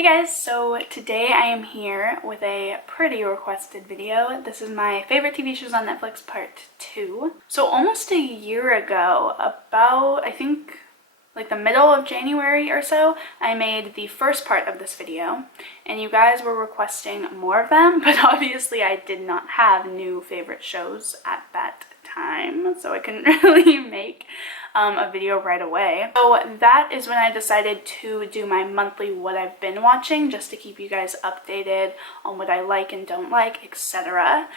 Hey guys, so today I am here with a pretty requested video. This is my favorite TV shows on Netflix part 2. So almost a year ago, about I think like the middle of January or so, I made the first part of this video and you guys were requesting more of them, but obviously I did not have new favorite shows at that time, so I couldn't really make a video right away. So that is when I decided to do my monthly what I've been watching, just to keep you guys updated on what I like and don't like, etc.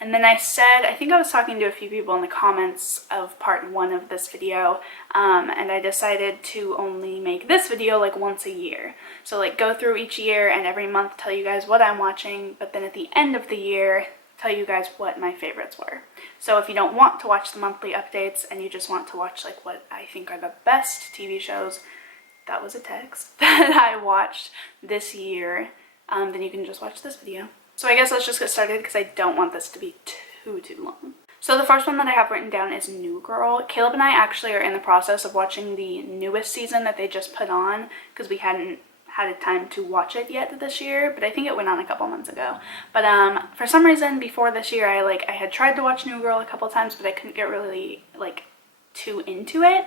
And then I said, I think I was talking to a few people in the comments of part 1 of this video, and I decided to only make this video like once a year. So like go through each year and every month tell you guys what I'm watching, but then at the end of the year tell you guys what my favorites were. So if you don't want to watch the monthly updates and you just want to watch like what I think are the best TV shows, that was a text, that I watched this year, then you can just watch this video. So I guess let's just get started because I don't want this to be too long. So the first one that I have written down is New Girl. Caleb and I actually are in the process of watching the newest season that they just put on because we hadn't had a time to watch it yet this year, but I think it went on a couple months ago. But for some reason before this year I had tried to watch New Girl a couple times, but I couldn't get really like too into it.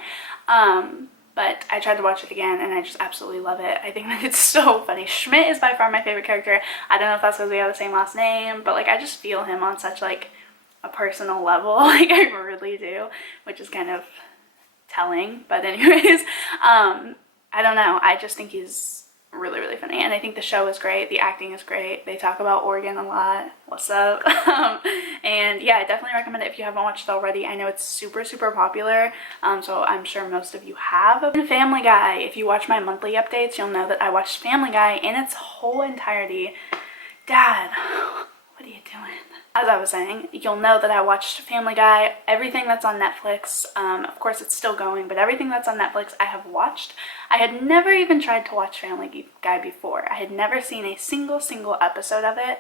But I tried to watch it again and I just absolutely love it. I think that it's so funny. Schmidt is by far my favorite character. I don't know if that's because we have the same last name, but like I just feel him on such like a personal level. Like I really do, which is kind of telling. But anyways, I don't know. I just think he's really funny, and I think the show is great. The acting is great. They talk about Oregon a lot. What's up? And yeah, I definitely recommend it if you haven't watched it already. I know it's super popular, so I'm sure most of you have. And Family Guy, if you watch my monthly updates, you'll know that I watched Family Guy in its whole entirety. Dad, what are you doing? As I was saying, you'll know that I watched Family Guy, everything that's on Netflix. Of course it's still going, but everything that's on Netflix I have watched. I had never even tried to watch Family Guy before. I had never seen a single episode of it.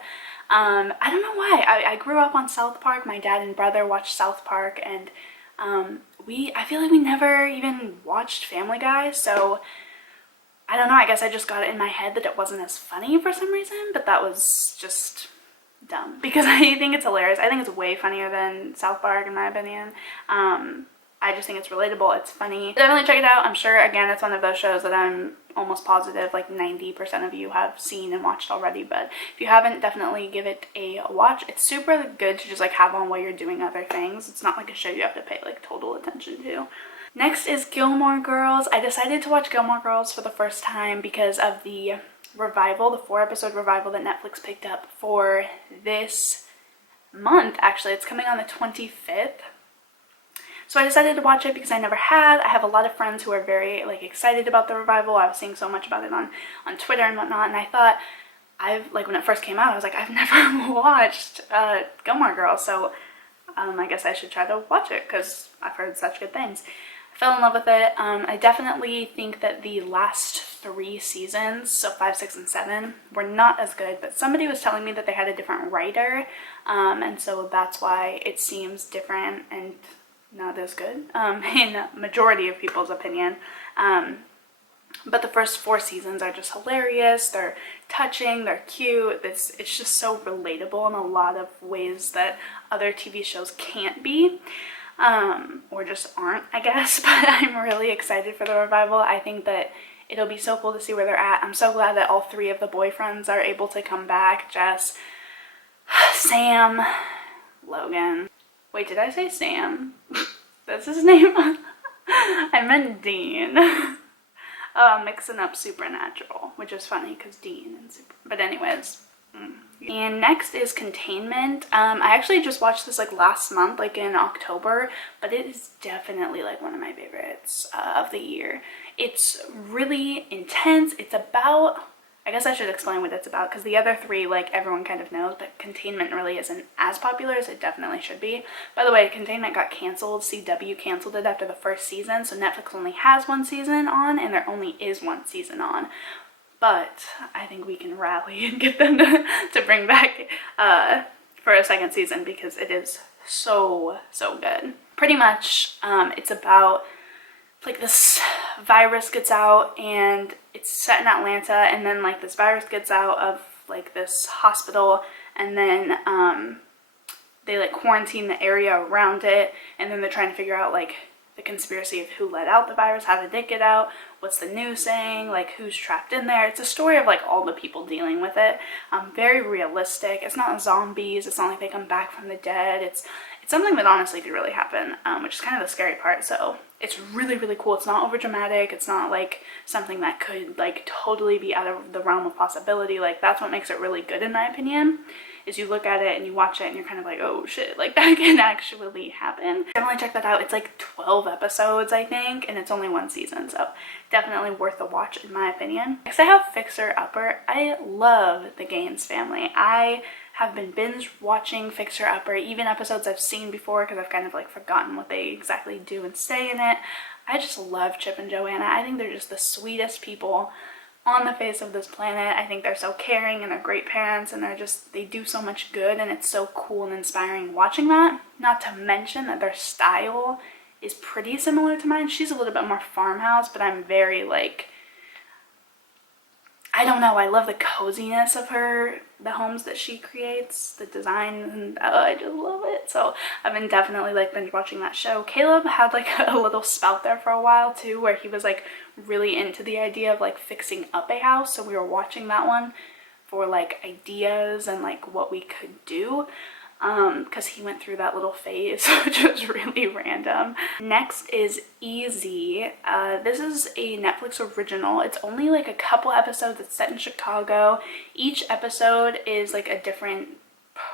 I don't know why. I grew up on South Park. My dad and brother watched South Park, and I feel like we never even watched Family Guy, so I don't know. I guess I just got it in my head that it wasn't as funny for some reason, but that was just dumb because I think it's hilarious. I think it's way funnier than South Park in my opinion. I just think it's relatable, it's funny. Definitely check it out. I'm sure, again, it's one of those shows that I'm almost positive like 90% of you have seen and watched already, but if you haven't, definitely give it a watch. It's super good to just like have on while you're doing other things. It's not like a show you have to pay like total attention to. Next is Gilmore Girls. I decided to watch Gilmore Girls for the first time because of the revival, the 4-episode revival that Netflix picked up for this month. Actually, it's coming on the 25th. So I decided to watch it because I never had. I have a lot of friends who are very like excited about the revival. I was seeing so much about it on Twitter and whatnot, and I thought, when it first came out, I was like, I've never watched Gilmore Girls, so I guess I should try to watch it because I've heard such good things. I fell in love with it. I definitely think that the last 3 seasons, so 5, 6, and 7, were not as good, but somebody was telling me that they had a different writer, and so that's why it seems different and not as good in majority of people's opinion. But the first 4 seasons are just hilarious. They're touching, they're cute. It's just so relatable in a lot of ways that other TV shows can't be. Or just aren't, I guess. But I'm really excited for the revival. I think that it'll be so cool to see where they're at. I'm so glad that all 3 of the boyfriends are able to come back. Jess, Sam, Logan. Wait, did I say Sam? That's his name? I meant Dean. Oh, I'm mixing up Supernatural, which is funny because Dean and Super. But anyways. And next is Containment. I actually just watched this like last month, like in October, but it is definitely like one of my favorites of the year. It's really intense. It's about, I guess I should explain what it's about because the other 3 like everyone kind of knows, but Containment really isn't as popular as it definitely should be. By the way, Containment got canceled. CW canceled it after the first season, so Netflix only has 1 season on and there only is 1 season on. But I think we can rally and get them to bring back for a 2nd season because it is so good. Pretty much it's about like this virus gets out, and it's set in Atlanta, and then like this virus gets out of like this hospital, and then they like quarantine the area around it, and then they're trying to figure out like the conspiracy of who let out the virus, how did it get out, what's the news saying, like who's trapped in there. It's a story of like all the people dealing with it. Very realistic. It's not zombies, it's not like they come back from the dead. It's something that honestly could really happen, which is kind of the scary part. So it's really, really cool. It's not over dramatic. It's not like something that could like totally be out of the realm of possibility. Like that's what makes it really good in my opinion, is you look at it and you watch it and you're kind of like, oh shit, like that can actually happen. Definitely check that out. It's like 12 episodes I think, and it's only one season, so definitely worth a watch in my opinion. Next I have Fixer Upper. I love the Gaines family. I have been binge watching Fixer Upper, even episodes I've seen before because I've kind of like forgotten what they exactly do and say in it. I just love Chip and Joanna. I think they're just the sweetest people on the face of this planet. I think they're so caring and they're great parents, and they do so much good, and it's so cool and inspiring watching that. Not to mention that their style is pretty similar to mine. She's a little bit more farmhouse, but I'm very like, I don't know, I love the coziness of the homes that she creates, the design, and I just love it. So I've been definitely like binge watching that show. Caleb had like a little spout there for a while too, where he was like really into the idea of like fixing up a house. So we were watching that one for like ideas and like what we could do. Because he went through that little phase, which was really random. Next is Easy. This is a Netflix original. It's only like a couple episodes. It's set in Chicago. Each episode is like a different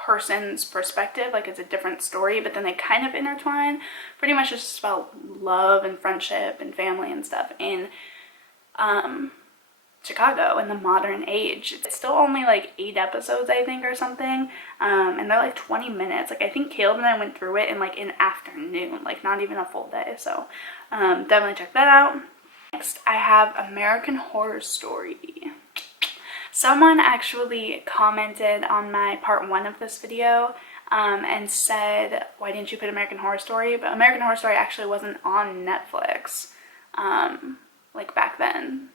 person's perspective, like it's a different story, but then they kind of intertwine. Pretty much it's just about love and friendship and family and stuff in Chicago in the modern age. It's still only like 8 episodes I think or something, and they're like 20 minutes. Like I think Caleb and I went through it in like an afternoon, like not even a full day. So definitely check that out. Next I have American Horror Story. Someone actually commented on my part 1 of this video and said, why didn't you put American Horror Story? But American Horror Story actually wasn't on Netflix like back then,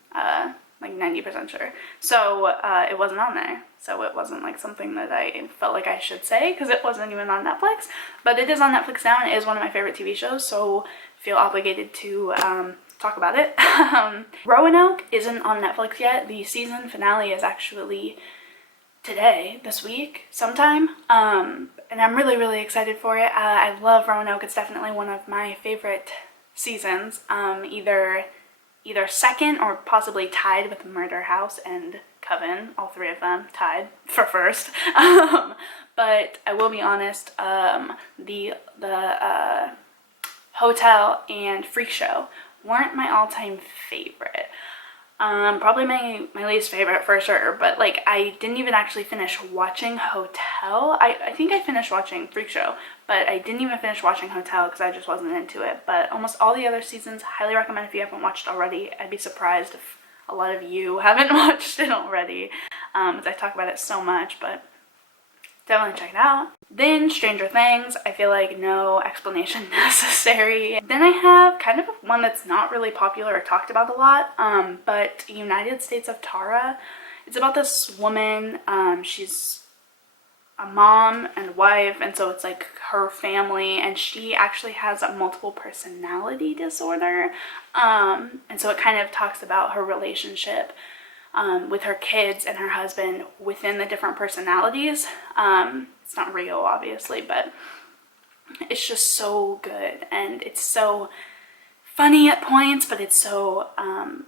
like 90% sure. So it wasn't on there. So it wasn't like something that I felt like I should say because it wasn't even on Netflix. But it is on Netflix now, and it is one of my favorite TV shows, so feel obligated to talk about it. Roanoke isn't on Netflix yet. The season finale is actually today, this week, sometime. And I'm really, really excited for it. I love Roanoke. It's definitely one of my favorite seasons. Either second or possibly tied with Murder House and Coven, all 3 of them tied for first. But I will be honest, the Hotel and Freak Show weren't my all-time favorite. Probably my least favorite for sure, but like I didn't even actually finish watching Hotel. I think I finished watching Freak Show, but I didn't even finish watching Hotel because I just wasn't into it. But almost all the other seasons, highly recommend if you haven't watched already. I'd be surprised if a lot of you haven't watched it already, as I talk about it so much, but definitely check it out. Then Stranger Things, I feel like no explanation necessary. Then I have kind of one that's not really popular or talked about a lot, but United States of Tara. It's about this woman, she's a mom and wife, and so it's like her family, and she actually has a multiple personality disorder, and so it kind of talks about her relationship with her kids and her husband within the different personalities. It's not real obviously, but it's just so good, and it's so funny at points, but it's so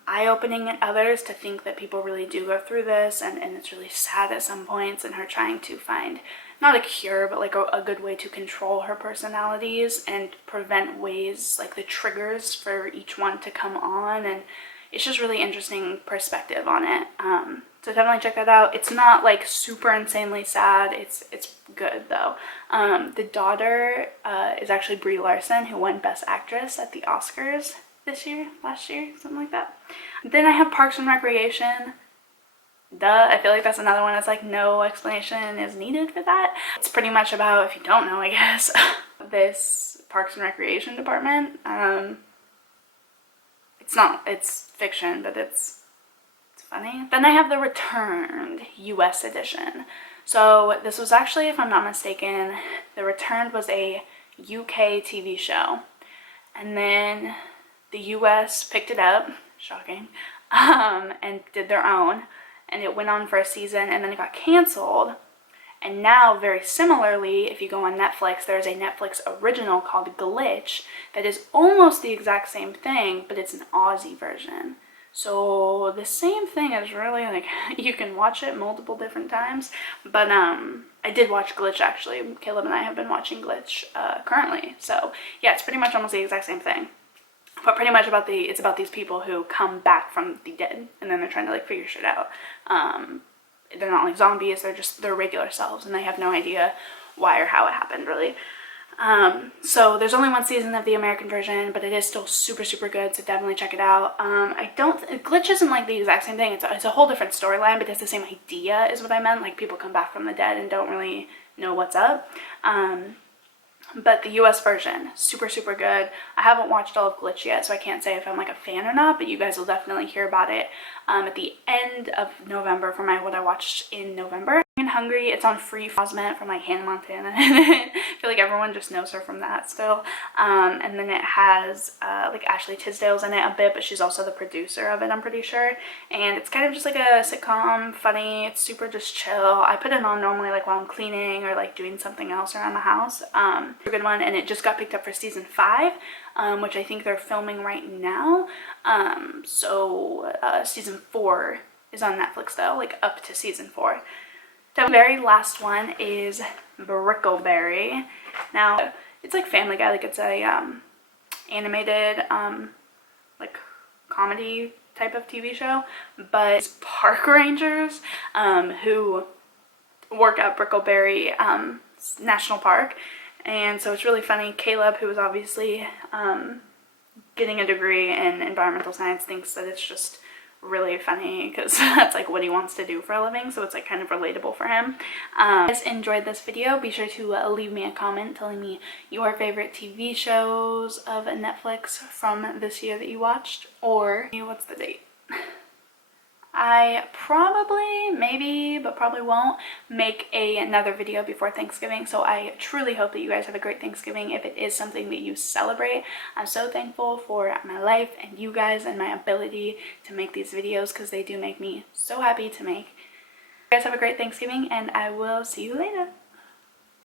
eye-opening at others to think that people really do go through this, and it's really sad at some points, and her trying to find not a cure but like a good way to control her personalities and prevent ways like the triggers for each one to come on, and it's just really interesting perspective on it. So definitely check that out. It's not like super insanely sad. It's good though. The daughter is actually Brie Larson, who won Best Actress at the Oscars last year, something like that. Then I have Parks and Recreation. Duh, I feel like that's another one that's like no explanation is needed for that. It's pretty much about, if you don't know I guess, this Parks and Recreation department. It's not, it's fiction, but it's funny. Then I have The Returned US edition. So this was actually, if I'm not mistaken, The Returned was a UK TV show. And then the US picked it up, shocking, and did their own. And it went on for a season, and then it got canceled. And now, very similarly, if you go on Netflix, there's a Netflix original called Glitch that is almost the exact same thing, but it's an Aussie version. So the same thing is really, like, you can watch it multiple different times. But I did watch Glitch, actually. Caleb and I have been watching Glitch currently. So yeah, it's pretty much almost the exact same thing. But pretty much it's about these people who come back from the dead, and then they're trying to, like, figure shit out. They're not like zombies, they're just their regular selves, and they have no idea why or how it happened, really. So there's only one season of the American version, but it is still super, super good, so definitely check it out. Glitch isn't like the exact same thing, it's a whole different storyline, but it's the same idea is what I meant, like people come back from the dead and don't really know what's up. But the US version, super, super good. I haven't watched all of Glitch yet, so I can't say if I'm like a fan or not, but you guys will definitely hear about it at the end of November for what I watched in November. And Hungry, it's on free Frosment from like Hannah Montana. I feel like everyone just knows her from that still. And then it has like Ashley Tisdale's in it a bit, but she's also the producer of it, I'm pretty sure. And it's kind of just like a sitcom, funny, it's super just chill. I put it on normally like while I'm cleaning or like doing something else around the house. A good one, and it just got picked up for season 5, which I think they're filming right now. Season 4 is on Netflix though, like up to season 4. The very last one is Brickleberry. Now, it's like Family Guy, like it's a animated like comedy type of TV show, but it's park rangers who work at Brickleberry National Park, and so it's really funny. Caleb, who is obviously getting a degree in environmental science, thinks that it's just really funny because that's like what he wants to do for a living, so it's like kind of relatable for him. If you guys enjoyed this video, be sure to leave me a comment telling me your favorite TV shows of Netflix from this year that you watched, or what's the date? I probably, maybe, but probably won't make another video before Thanksgiving, so I truly hope that you guys have a great Thanksgiving if it is something that you celebrate. I'm so thankful for my life and you guys and my ability to make these videos because they do make me so happy to make. You guys have a great Thanksgiving, and I will see you later.